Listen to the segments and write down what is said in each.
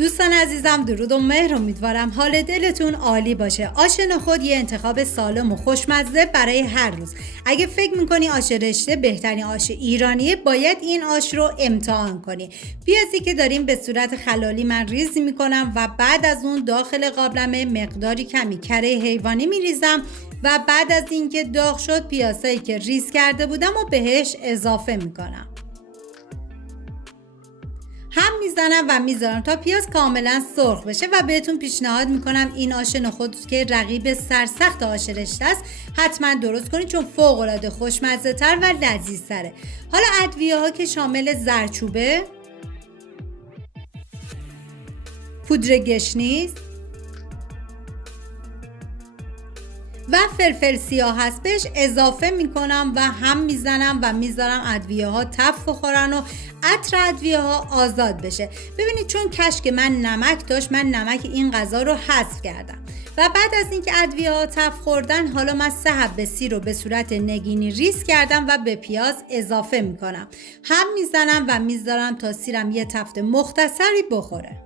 دوستان عزیزم درود و مهر، امیدوارم حال دلتون عالی باشه. آش نخود یه انتخاب سالم و خوشمزه برای هر روز. اگه فکر میکنی آش رشته بهترین آش ایرانیه، باید این آش رو امتحان کنی. پیازی که داریم به صورت خلالی من ریز میکنم و بعد از اون داخل قابلمه مقداری کمی کره حیوانی میریزم و بعد از اینکه داغ شد پیازایی که ریز کرده بودم و بهش اضافه میکنم. هم میزنم و میذارم تا پیاز کاملا سرخ بشه و بهتون پیشنهاد میکنم این آش نخود که رقیب سرسخت آش رشته است حتما درست کنید، چون فوق العاده خوشمزه تر و لذیذ تره. حالا ادویه ها که شامل زردچوبه، پودر گشنیز و فلفل سیاه هست بهش اضافه میکنم و هم میزنم و میذارم ادویه ها تف بخورن و عطر ادویه ها آزاد بشه. ببینید چون کشک من نمک داشت، من نمک این غذا رو حذف کردم و بعد از اینکه ادویه ها تف خوردن، حالا من 3 حبه سیر رو به صورت نگینی ریز کردم و به پیاز اضافه میکنم. هم میزنم و میذارم تا سیرم یه تفت مختصری بخوره.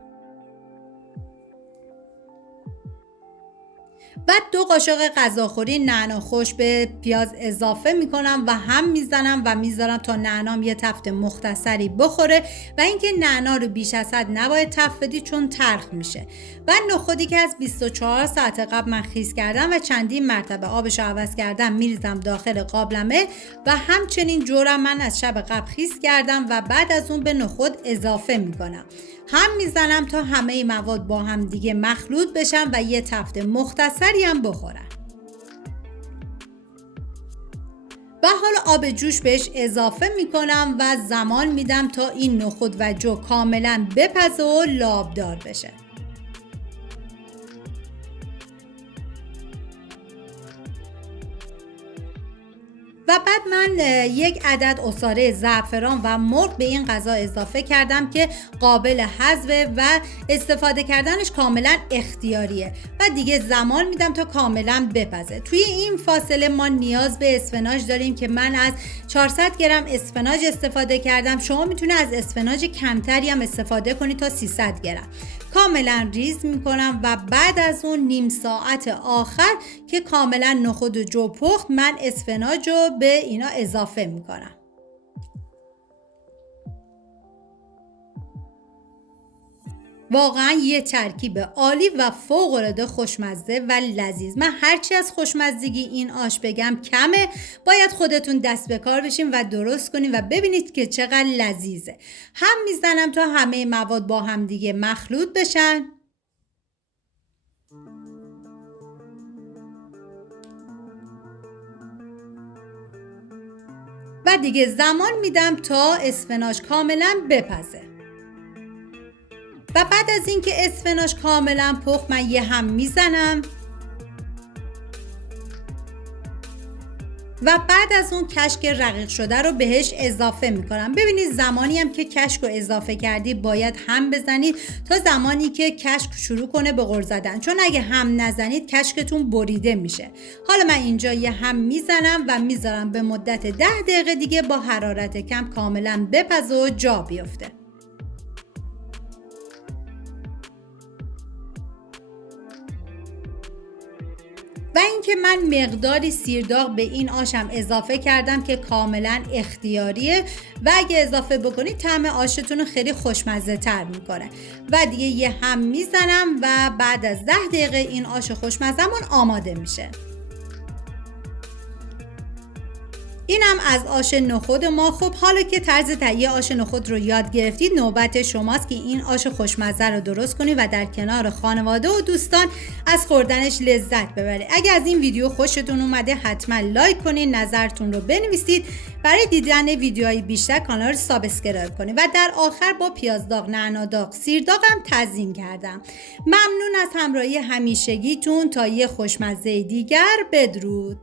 بعد 2 قاشق غذاخوری نعنا خوش به پیاز اضافه میکنم و هم میزنم و میذارم تا نعنام یه تفت مختصری بخوره و اینکه نعنا رو بیش از حد نباید تفت بدی چون تلخ میشه. و نخودی که از 24 ساعت قبل من خیس کردم و چندین مرتبه آبش رو عوض کردم میریزم داخل قابلمه و همچنین جورم من از شب قبل خیس کردم و بعد از اون به نخود اضافه میکنم. هم میزنم تا همه مواد با هم دیگه مخلوط بشن و یه تفت مختصری هم بخورن. و حالا آب جوش بهش اضافه میکنم و زمان میدم تا این نخود و جو کاملا بپزه و لابدار بشه. و بعد من 1 عدد عصاره زعفران و مرغ به این غذا اضافه کردم که قابل حذف و استفاده کردنش کاملا اختیاریه و دیگه زمان میدم تا کاملا بپزه. توی این فاصله ما نیاز به اسفناج داریم که من از 400 گرم اسفناج استفاده کردم. شما میتونه از اسفناج کمتری هم استفاده کنید تا 300 گرم. کاملا ریز میکنم و بعد از اون نیم ساعت آخر که کاملا نخود و جو پخت، من اسفناج رو به اینا اضافه میکنم. واقعا یه ترکیب عالی و فوق العاده خوشمزه و لذیذ. من هرچی از خوشمزگی این آش بگم کمه. باید خودتون دست به کار بشین و درست کنین و ببینید که چقدر لذیذه. هم میزنم تا همه مواد با هم دیگه مخلوط بشن و دیگه زمان میدم تا اسفناج کاملا بپزه. و بعد از اینکه اسفناج کاملا پخت، من یه هم میزنم و بعد از اون کشک رقیق شده رو بهش اضافه میکنم. ببینید زمانی هم که کشک رو اضافه کردی باید هم بزنید تا زمانی که کشک شروع کنه به غر زدن، چون اگه هم نزنید کشکتون بریده میشه. حالا من اینجا یه هم میزنم و میذارم به مدت 10 دقیقه دیگه با حرارت کم کاملا بپزه و جا بیفته. و اینکه من مقداری سیرداغ به این آشم اضافه کردم که کاملا اختیاریه و اگه اضافه بکنید طعم آشتون رو خیلی خوشمزه تر میکنه. و دیگه یه هم میزنم و بعد از 10 دقیقه این آش خوشمزه‌مون آماده میشه. اینم از آش نخود ما. خب حالا که طرز تهیه آش نخود رو یاد گرفتید، نوبت شماست که این آش خوشمزه رو درست کنید و در کنار خانواده و دوستان از خوردنش لذت ببرید. اگه از این ویدیو خوشتون اومده حتما لایک کنید، نظرتون رو بنویسید. برای دیدن ویدیوهای بیشتر کانال رو سابسکرایب کنید. و در آخر با پیاز داغ، نعنا داغ، سیر داغم تزیین کردم. ممنون از همراهی همیشگیتون. تا یه خوشمزه دیگر، بدرود.